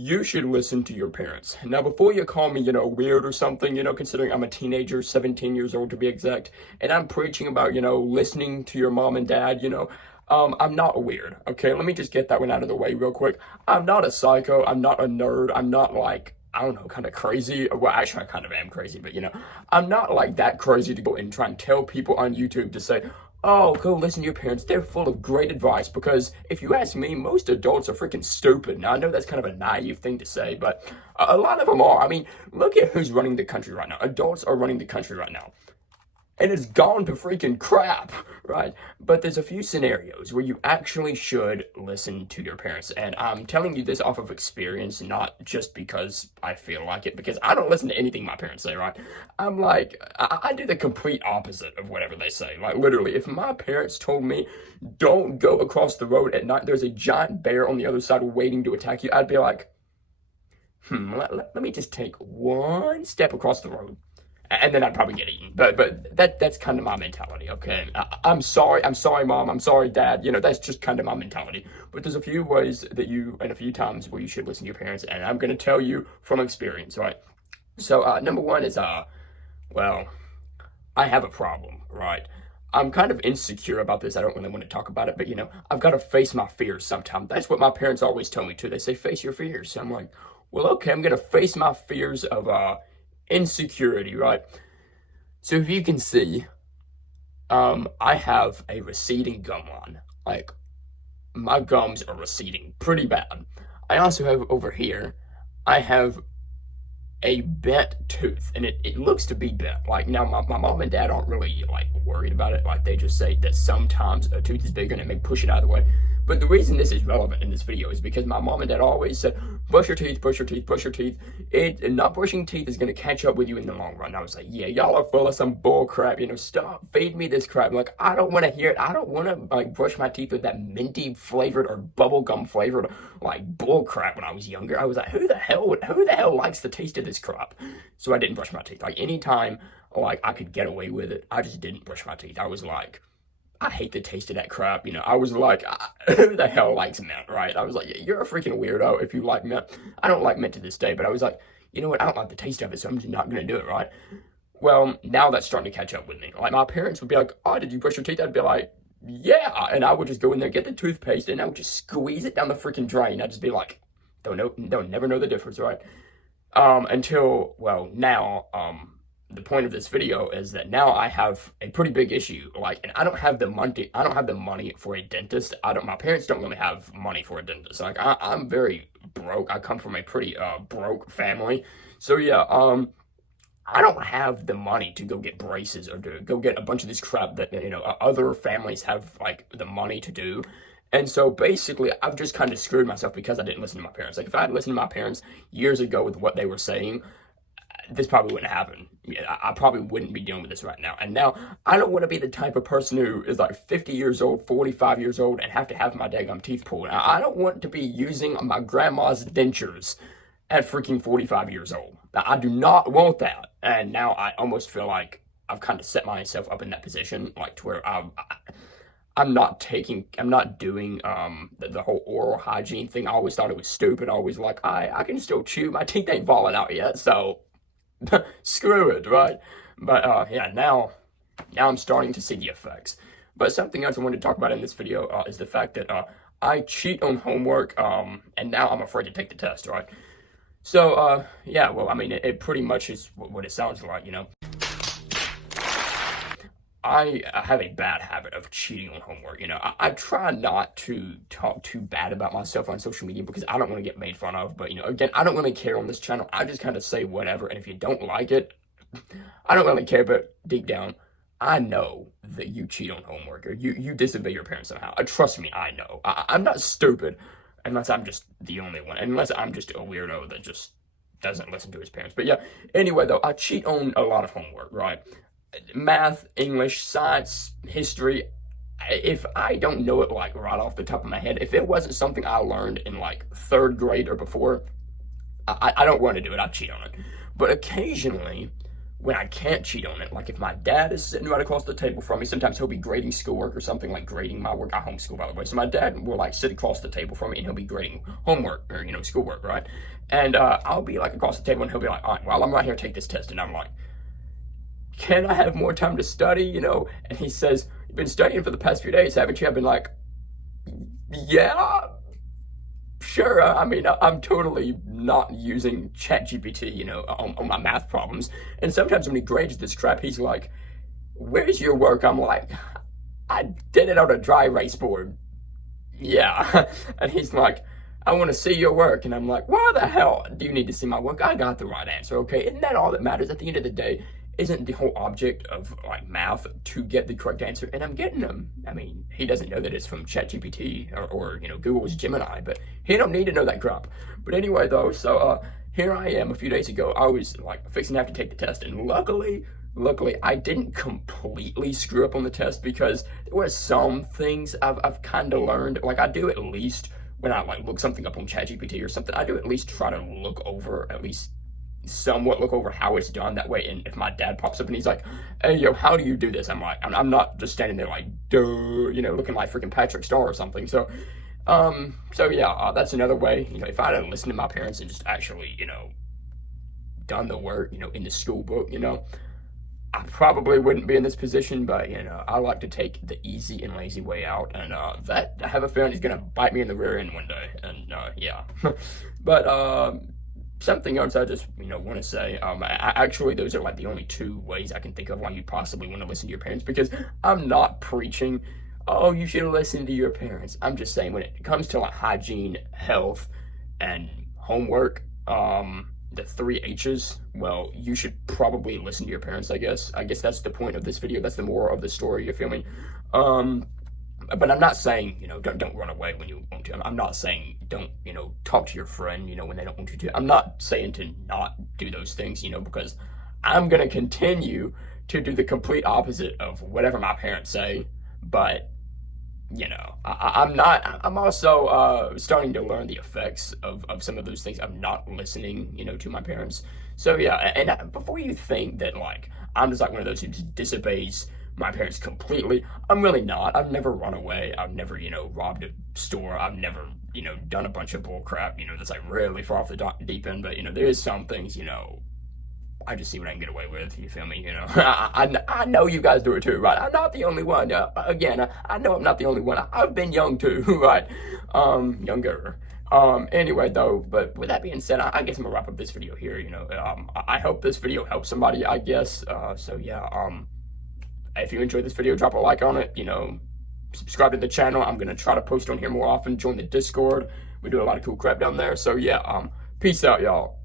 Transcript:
you should listen to your parents. Now, before you call me, weird or something, considering I'm a teenager, 17 years old to be exact, and I'm preaching about, listening to your mom and dad, I'm not weird, okay? Let me just get that one out of the way real quick. I'm not a psycho. I'm not a nerd. I'm not like, I don't know, kind of crazy. Well, actually, I kind of am crazy, but I'm not like that crazy to go and try and tell people on YouTube to say, oh, go listen to your parents. They're full of great advice. Because if you ask me, most adults are freaking stupid. Now, I know that's kind of a naive thing to say, but a lot of them are. I mean, look at who's running the country right now. Adults are running the country right now. And it's gone to freaking crap, right? But there's a few scenarios where you actually should listen to your parents. And I'm telling you this off of experience, not just because I feel like it, because I don't listen to anything my parents say, right? I'm like, I do the complete opposite of whatever they say. Like, literally, if my parents told me, don't go across the road at night, there's a giant bear on the other side waiting to attack you, I'd be like, let me just take one step across the road, and then I'd probably get eaten. But that's kind of my mentality, okay? I'm sorry, Mom, I'm sorry, Dad. That's just kind of my mentality. But there's a few ways that and a few times where you should listen to your parents, and I'm gonna tell you from experience, right? So number one is well, I have a problem, right? I'm kind of insecure about this. I don't really want to talk about it, but I've got to face my fears sometimes. That's what my parents always tell me too. They say, face your fears. So I'm like, well, okay, I'm gonna face my fears of insecurity, right? So if you can see, I have a receding gum line. Like, my gums are receding pretty bad. I also have over here, I have a bent tooth, and it looks to be bent. Like, now my mom and dad aren't really like worried about it. Like, they just say that sometimes a tooth is bigger and it may push it out of the way. But the reason this is relevant in this video is because my mom and dad always said, brush your teeth, brush your teeth, brush your teeth. Not brushing teeth is going to catch up with you in the long run. I was like, yeah, y'all are full of some bull crap. Stop, feed me this crap. Like, I don't want to hear it. I don't want to like brush my teeth with that minty flavored or bubblegum flavored like bull crap when I was younger. I was like, who the hell likes the taste of this crap? So I didn't brush my teeth. Like, anytime like I could get away with it, I just didn't brush my teeth. I was like, I hate the taste of that crap. I was like, who the hell likes mint, right? I was like, yeah, you're a freaking weirdo if you like mint. I don't like mint to this day, but I was like, you know what? I don't like the taste of it, so I'm just not going to do it, right? Well, now that's starting to catch up with me. Like, my parents would be like, oh, did you brush your teeth? I'd be like, yeah. And I would just go in there, get the toothpaste, and I would just squeeze it down the freaking drain. I'd just be like, they'll never know the difference, right? Until, well, now, the point of this video is that now I have a pretty big issue. Like, and I don't have the money for a dentist. My parents don't really have money for a dentist. Like, I'm very broke. I come from a pretty broke family. So yeah, I don't have the money to go get braces or to go get a bunch of this crap that other families have like the money to do. And so basically, I've just kind of screwed myself because I didn't listen to my parents. Like, if I had listened to my parents years ago with what they were saying, this probably wouldn't happen. Yeah, I probably wouldn't be dealing with this right now. And now, I don't want to be the type of person who is like 50 years old, 45 years old, and have to have my daggum teeth pulled. I don't want to be using my grandma's dentures at freaking 45 years old. I do not want that. And now I almost feel like I've kind of set myself up in that position, like to where I'm not doing the whole oral hygiene thing. I always thought it was stupid. I always like, I can still chew. My teeth ain't falling out yet, so screw it, right? But yeah, now I'm starting to see the effects. But something else I wanted to talk about in this video is the fact that I cheat on homework, and now I'm afraid to take the test, right? So yeah, well, I mean, it pretty much is what it sounds like, I have a bad habit of cheating on homework. I try not to talk too bad about myself on social media because I don't want to get made fun of. But, again, I don't really care on this channel. I just kind of say whatever. And if you don't like it, I don't really care. But deep down, I know that you cheat on homework or you disobey your parents somehow. Trust me, I know. I'm not stupid unless I'm just the only one. Unless I'm just a weirdo that just doesn't listen to his parents. But, yeah, anyway, though, I cheat on a lot of homework, right? Math, English, science, history. If I don't know it like right off the top of my head, if it wasn't something I learned in like 3rd grade or before, I don't want to do it. I cheat on it. But occasionally, when I can't cheat on it, like if my dad is sitting right across the table from me, sometimes he'll be grading schoolwork or something, like grading my work. I homeschool, by the way. So my dad will like sit across the table from me and he'll be grading homework or, schoolwork, right? And I'll be like across the table and he'll be like, all right, well, I'm right here, take this test. And I'm like, can I have more time to study, And he says, you've been studying for the past few days, haven't you? I've been like, yeah, sure. I mean, I'm totally not using ChatGPT, on my math problems. And sometimes when he grades this crap, he's like, where's your work? I'm like, I did it on a dry erase board. Yeah. And he's like, I want to see your work. And I'm like, why the hell do you need to see my work? I got the right answer, okay? Isn't that all that matters at the end of the day? Isn't the whole object of like math to get the correct answer? And I'm getting them. I mean, he doesn't know that it's from ChatGPT or Google's Gemini, but he don't need to know that crap. But anyway, though, so here I am a few days ago. I was like fixing to have to take the test, and luckily, I didn't completely screw up on the test because there were some things I've kind of learned. Like I do at least when I like look something up on ChatGPT or something, I do at least try to look over at least somewhat look over how it's done that way. And if my dad pops up and he's like, hey yo, how do you do this, I'm like, I'm not just standing there like duh, looking like freaking Patrick Star or something. So yeah, that's another way. If I hadn't listened to my parents and just actually done the work in the school book, I probably wouldn't be in this position. But I like to take the easy and lazy way out, and that I have a feeling is gonna bite me in the rear end one day. And yeah. But something else I just, want to say, actually, those are like the only two ways I can think of why you possibly want to listen to your parents, because I'm not preaching, oh, you should listen to your parents. I'm just saying when it comes to like hygiene, health, and homework, the 3 H's, well, you should probably listen to your parents, I guess. I guess that's the point of this video. That's the moral of the story, you feel me? But I'm not saying, don't run away when you want to. I'm not saying don't, talk to your friend, when they don't want you to. I'm not saying to not do those things, because I'm going to continue to do the complete opposite of whatever my parents say. But, I'm also starting to learn the effects of some of those things. I'm not listening, to my parents. So, yeah, and before you think that, like, I'm just like one of those who just disobeys my parents completely, I'm really not. I've never run away. I've never, robbed a store. I've never, done a bunch of bull crap, that's like really far off the deep end. But, there is some things, I just see what I can get away with, you feel me, I know you guys do it too, right? I'm not the only one. Again, I know I'm not the only one. I've been young too, right? Younger. Anyway, though, but with that being said, I guess I'm gonna wrap up this video here, I hope this video helps somebody, I guess. So yeah, if you enjoyed this video, drop a like on it, subscribe to the channel. I'm going to try to post on here more often. Join the Discord. We do a lot of cool crap down there. So yeah, peace out, y'all.